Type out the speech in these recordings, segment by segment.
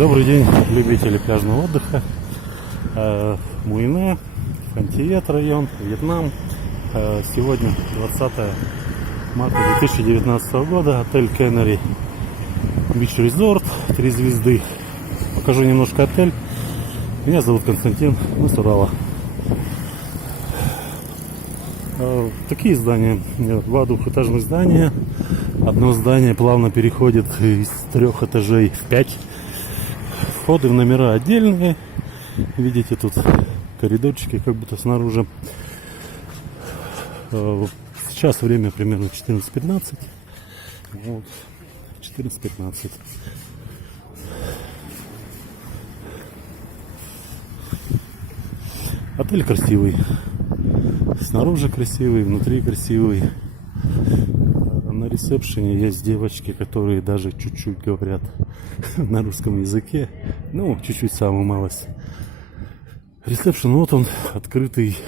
Добрый день, любители пляжного отдыха. Муйне, Фантиет район, Вьетнам. Сегодня 20 марта 2019 года. Отель Canary Beach Resort, 3 звезды. Покажу немножко отель. Меня зовут Константин, мы с Урала. Такие здания, 2 двухэтажных здания. Одно здание плавно переходит из 3 этажей в 5. Входы в номера отдельные. Видите, тут коридорчики как будто снаружи. Сейчас время примерно 14:15. Вот, 14:15. Отель красивый. Снаружи красивый, внутри красивый. На ресепшене есть девочки, которые даже чуть-чуть говорят на русском языке. Ну, чуть-чуть, самую малость. Ресепшен, вот он, открытый.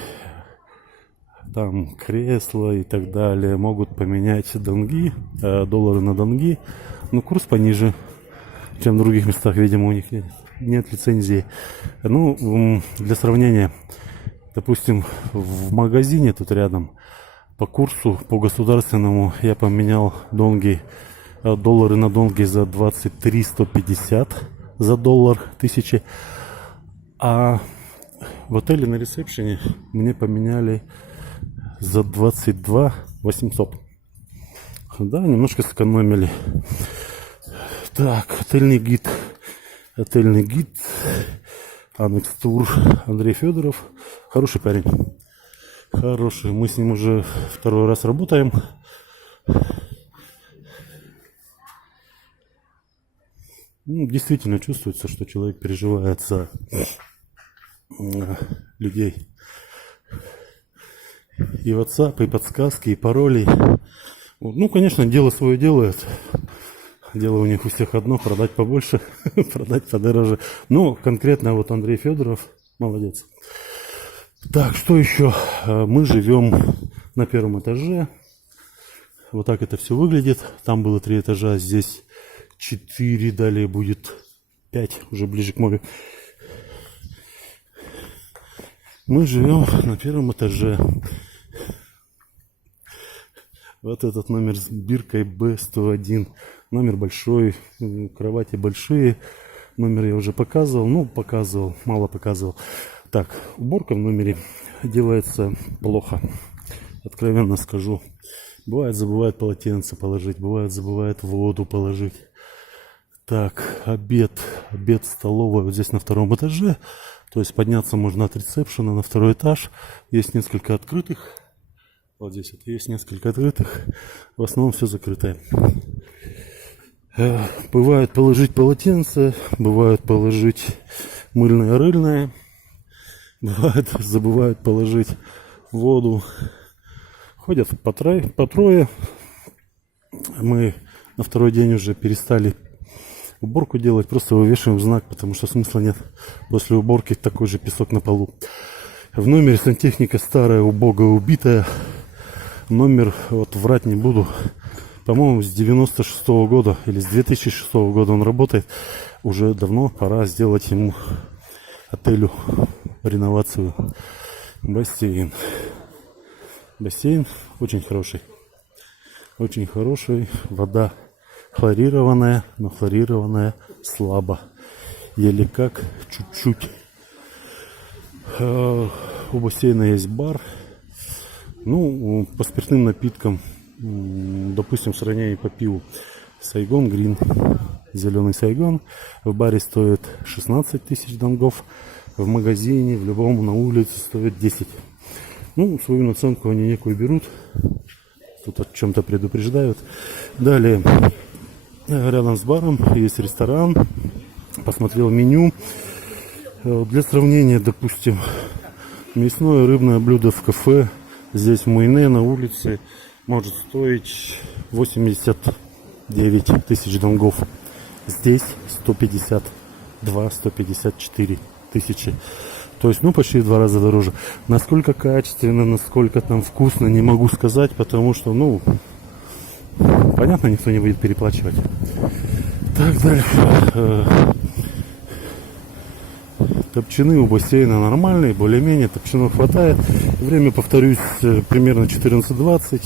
Там кресла и так далее. Могут поменять донги, доллары на донги. Но курс пониже, чем в других местах. Видимо, у них нет лицензии. Ну, для сравнения, допустим, в магазине тут рядом по курсу, по государственному, я поменял доллары на донги за 23 150 за доллар 1000. А в отеле на ресепшене мне поменяли за 22 800. Да, немножко сэкономили. Так, отельный гид. Анекс Тур Андрей Федоров. Хороший парень. Хороший. Мы с ним уже 2-й раз работаем. Ну, действительно чувствуется, что человек переживает за людей. И WhatsApp, и подсказки, и пароли. Ну, конечно, дело свое делает. Дело у них у всех одно: продать побольше, продать подороже. Ну, конкретно вот Андрей Федоров молодец. Так, что еще? Мы живем на 1-м этаже. Вот так это все выглядит. Там было 3 этажа, здесь 4, далее будет 5, уже ближе к морю. Мы живем на 1-м этаже. Вот этот номер с биркой B101. Номер большой, кровати большие. Номер я уже показывал. Ну, мало показывал. Так, уборка в номере делается плохо. Откровенно скажу. Бывает, забывают полотенце положить. Бывает, забывают воду положить. Так, обед, столовая вот здесь на 2-м этаже. То есть подняться можно от ресепшена на 2-й этаж. Есть несколько открытых. Вот здесь вот есть несколько открытых. В основном все закрытое. Бывает положить полотенце. Бывает положить мыльное-рыльное. Бывает забывают положить воду. Ходят по трое. Мы на 2-й день уже перестали уборку делать, просто вывешиваем знак, потому что смысла нет. После уборки такой же песок на полу. В номере сантехника старая, убогая, убитая. Номер, вот врать не буду, по-моему, с 96-го года или с 2006 года он работает. Уже давно пора сделать ему, отелю, реновацию. Бассейн очень хороший. Очень хороший. Вода хлорированная, но хлорированная слабо. Еле как, чуть-чуть. У бассейна есть бар. Ну, по спиртным напиткам, допустим, в сравнении по пиву, Сайгон Грин, зеленый Сайгон, в баре стоит 16 тысяч донгов, в магазине, в любом, на улице стоит 10. Ну, свою наценку они некую берут, тут о чем-то предупреждают. Далее, рядом с баром есть ресторан, посмотрел меню. Для сравнения, допустим, мясное рыбное блюдо в кафе, здесь в Муйне на улице, может стоить 89 тысяч донгов. Здесь 152-154 тысячи. То есть, ну, почти в 2 раза дороже. Насколько качественно, насколько там вкусно, не могу сказать, потому что, ну, понятно, никто не будет переплачивать. Так, дальше. Топчаны у бассейна нормальные, более-менее, топчанов хватает. Время, повторюсь, примерно 14:20.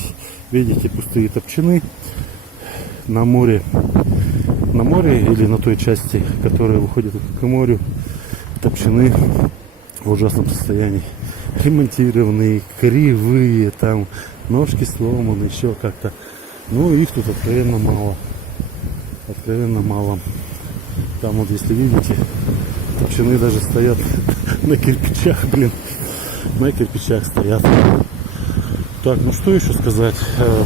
Видите, пустые топчаны на море. На море или на той части, которая выходит к морю, топчаны в ужасном состоянии. Ремонтированные, кривые, там ножки сломаны, еще как-то. Ну, их тут откровенно мало. Откровенно мало. Там вот, если видите, топчаны даже стоят на кирпичах, блин. На кирпичах стоят. Так, ну что еще сказать?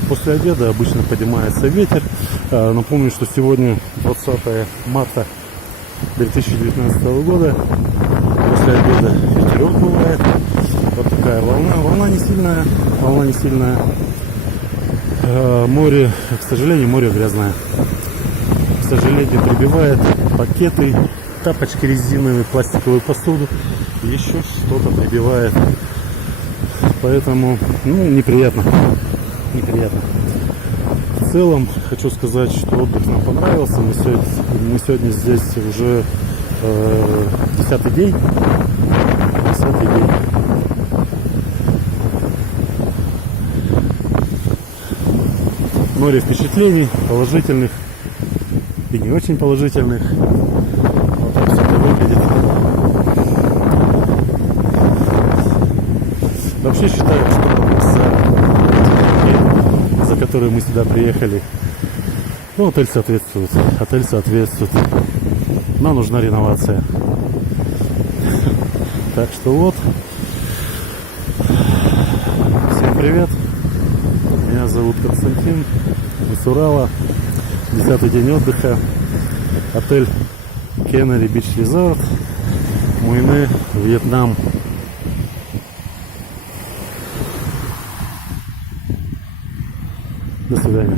После обеда обычно поднимается ветер. Напомню, что сегодня 20 марта 2019 года. После обеда ветерок бывает. Вот такая волна. Волна не сильная. Волна не сильная. Море, к сожалению, море грязное. К сожалению, прибивает пакеты, тапочки резиновые, пластиковую посуду. Еще что-то прибивает. Поэтому, ну, неприятно. Неприятно. В целом, хочу сказать, что отдых нам понравился. Мы сегодня здесь уже 10-й день. 10-й день. Море впечатлений, положительных и не очень положительных. Вот так все это выглядит. Вообще считаю, что за которые мы сюда приехали, ну, отель соответствует. Отель соответствует. Нам нужна реновация. Так что вот. Всем привет. Меня зовут Константин. Из Урала. 10-й день отдыха. Отель Кеннери Бич Резорт. Муйне, Вьетнам. До свидания.